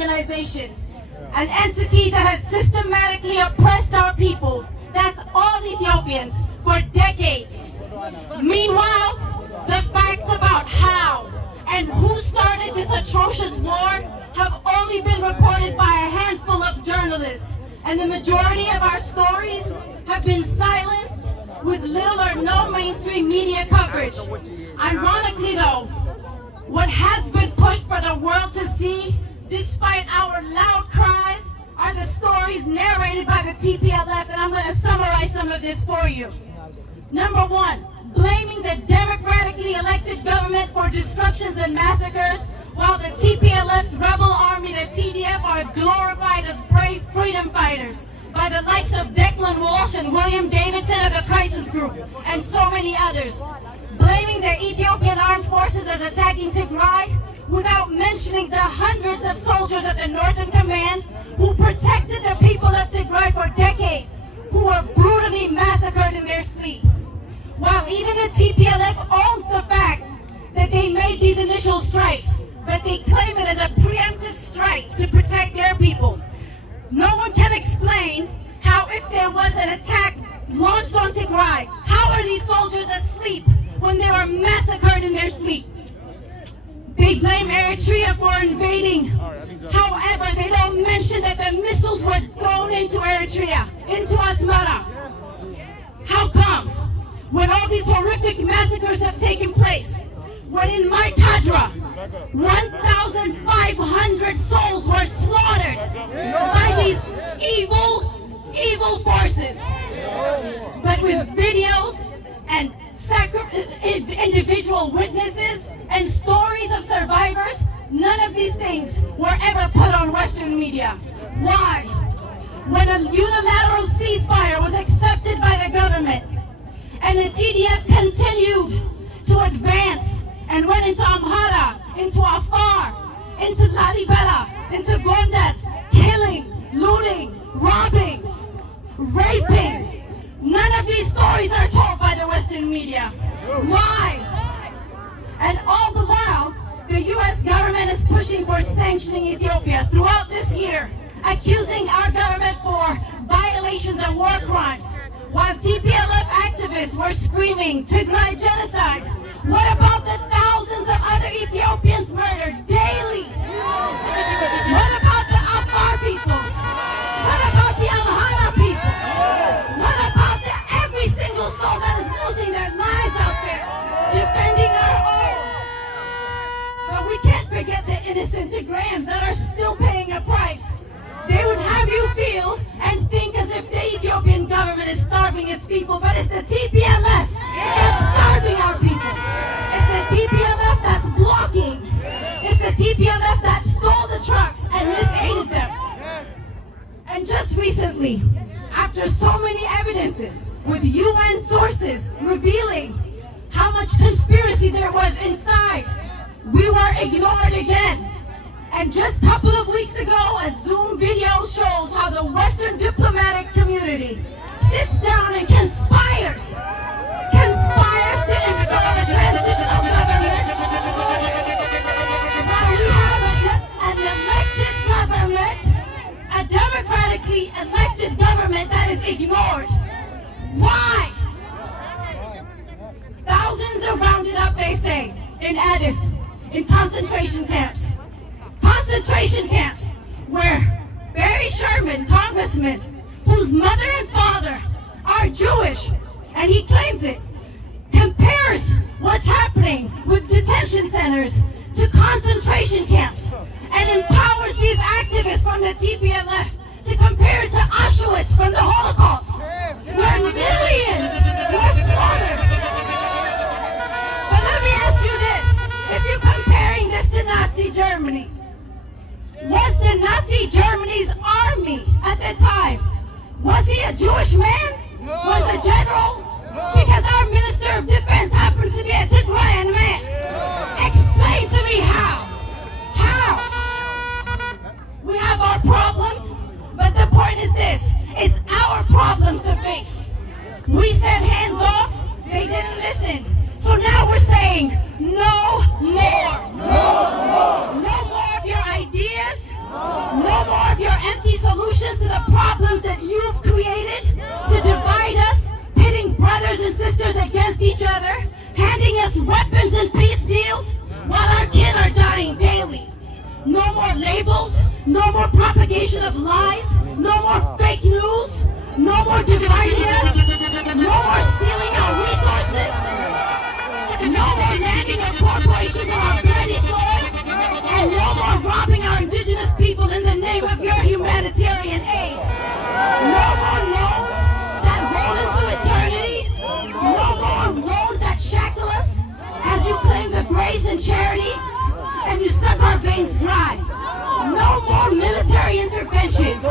organization, an entity that has systematically oppressed our people. That's all Ethiopians for decades. Meanwhile, the facts about how and who started this atrocious war have only been reported by a handful of journalists, and the majority of our stories have been silenced with little or no mainstream media coverage. Ironically though, what has been pushed for the world to see, despite our loud cries, are the stories narrated by the TPLF, and I'm going to summarize some of this for you. Number one, blaming the democratically elected government for destructions and massacres, while the TPLF's rebel army, the TDF, are glorified as brave freedom fighters by the likes of Declan Walsh and William Davidson of the Crisis Group, and so many others. Blaming the Ethiopian armed forces as attacking Tigray, without mentioning the hundreds of soldiers at the Northern Command who protected the people of Tigray for decades, who were brutally massacred in their sleep. While even the TPLF owns the fact that they made these initial strikes, but they claim it as a preemptive strike to protect their people. No one can explain how, if there was an attack launched on Tigray, how are these soldiers asleep when they were massacred in their sleep? They blame Eritrea for invading. However, they don't mention that the missiles were thrown into Eritrea, into Asmara. How come? When all these horrific massacres have taken place, when in Maitadra, 1,500 souls were slaughtered by these evil forces. But with videos and individual witnesses and stories of survivors, none of these things were ever put on Western media. Why? When a unilateral ceasefire was accepted by the government, and the TDF continued to advance and went into Amhara, into Afar, into Lalibela, into Gondar, killing, looting, robbing, raping. None of these stories are told by the Western media. Why? And all the while, the US government is pushing for sanctioning Ethiopia throughout this year, accusing our government for violations and war crimes. While TPLF activists were screaming Tigray genocide, what about the thousands of other Ethiopians murdered daily? What about the Afar people? What about the Amhara people? What about every single soul that is losing their lives out there, defending our own? But we can't forget the innocent Tigrayans that are still paying a price. They would have you feel and think as if the Ethiopian government is starving its people, but it's the TPLF that's starving our people. It's the TPLF that's blocking. It's the TPLF that stole the trucks and misaided them. And just recently, after so many evidences with UN sources revealing how much conspiracy there was inside, we were ignored again. And just a couple of weeks ago, a Zoom video shows how the Western diplomatic community sits down and conspires to install a transitional government. While we have an elected government, a democratically elected government that is ignored. Why? Thousands are rounded up, they say, in Addis, in concentration camps. Concentration camps where Barry Sherman, congressman, whose mother and father are Jewish, and he claims it, compares what's happening with detention centers to concentration camps, and empowers these activists from the TPLF to compare it to Auschwitz from the Holocaust, where millions were slaughtered. But let me ask you this, if you're comparing this to Nazi Germany, was the Nazi Germany's army at the time, was he a Jewish man? No. Was a general? No. Because our Minister of Defense happens to be a Tigrayan man. No. Explain to me how. How? We have our problems, but the point is this, it's our problems to face. We said hands off, they didn't listen. So now we're saying no more. No more. No more of your ideas. No quality solutions to the problems that you've created to divide us, pitting brothers and sisters against each other, handing us weapons and peace deals while our kin are dying daily. No more labels, no more propagation of lies, no more fake news, no more dividing us, no more stealing our resources, no more landing of corporations on our bloody soil, and no more robbing our indigenous people in the name of your humanitarian aid. No more loans that roll into eternity, no more loans that shackle us as you claim the grace and charity and you suck our veins dry. No more military interventions.